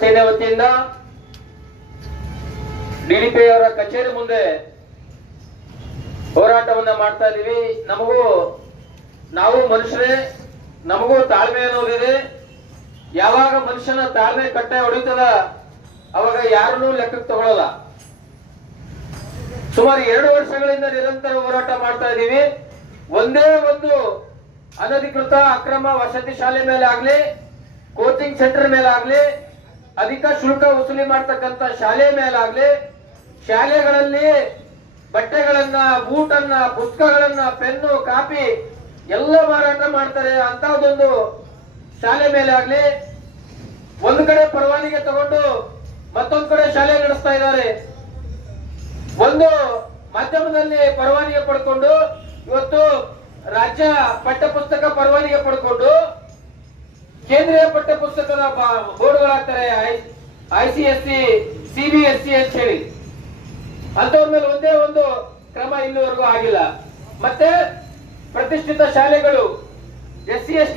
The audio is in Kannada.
ಸೇನೆ ವತಿಯಿಂದ ಡಿಡಿಪಿ ಅವರ ಕಚೇರಿ ಮುಂದೆ ಹೋರಾಟವನ್ನ ಮಾಡ್ತಾ ಇದೀವಿ. ನಾವು ಮನುಷ್ಯರೇ, ನಮಗೂ ತಾಳ್ಮೆ ಅನ್ನೋದಿದೆ. ಯಾವಾಗ ಮನುಷ್ಯನ ತಾಳ್ಮೆ ಕಟ್ಟೆ ಹೊಡಿತದ ಅವಾಗ ಯಾರನ್ನೂ ಲೆಕ್ಕಕ್ಕೆ ತಗೊಳ್ಳಲ್ಲ. ಸುಮಾರು 2 ವರ್ಷಗಳಿಂದ ನಿರಂತರ ಹೋರಾಟ ಮಾಡ್ತಾ ಇದೀವಿ. ಒಂದೇ ಒಂದು ಅನಧಿಕೃತ ಅಕ್ರಮ ವಸತಿ ಶಾಲೆ ಮೇಲೆ ಆಗ್ಲಿ, ಕೋಚಿಂಗ್ ಸೆಂಟರ್ ಮೇಲೆ ಆಗ್ಲಿ, ಅಧಿಕ ಶುಲ್ಕ ವಸೂಲಿ ಮಾಡ್ತಕ್ಕಂಥ ಶಾಲೆ ಮೇಲಾಗ್ಲಿ, ಶಾಲೆಗಳಲ್ಲಿ ಬಟ್ಟೆಗಳನ್ನ, ಬೂಟನ್ನ, ಪುಸ್ತಕಗಳನ್ನ, ಪೆನ್ನು, ಕಾಪಿ ಎಲ್ಲ ಮಾರಾಟ ಮಾಡ್ತಾರೆ. ಅಂತಹದೊಂದು ಶಾಲೆ ಮೇಲೆ ಆಗ್ಲಿ, ಒಂದು ಕಡೆ ಪರವಾನಗಿ ತಗೊಂಡು ಮತ್ತೊಂದು ಕಡೆ ಶಾಲೆ ನಡೆಸ್ತಾ ಇದ್ದಾರೆ. ಒಂದು ಮಾಧ್ಯಮದಲ್ಲಿ ಪರವಾನಗಿ ಪಡ್ಕೊಂಡು ಇವತ್ತು ರಾಜ್ಯ ಪಠ್ಯಪುಸ್ತಕ ಪರವಾನಗಿ ಪಡ್ಕೊಂಡು ಕೇಂದ್ರೀಯ ಪಠ್ಯಪುಸ್ತಕದ ಬೋರ್ಡ್ಗಳಾಗ್ತಾರೆ, ICSE, CBSE ಅಂತ ಹೇಳಿ. ಅಂತವ್ರ ಮೇಲೆ ಒಂದೇ ಒಂದು ಕ್ರಮ ಇಲ್ಲಿವರೆಗೂ ಆಗಿಲ್ಲ. ಮತ್ತೆ ಪ್ರತಿಷ್ಠಿತ ಶಾಲೆಗಳು SC ST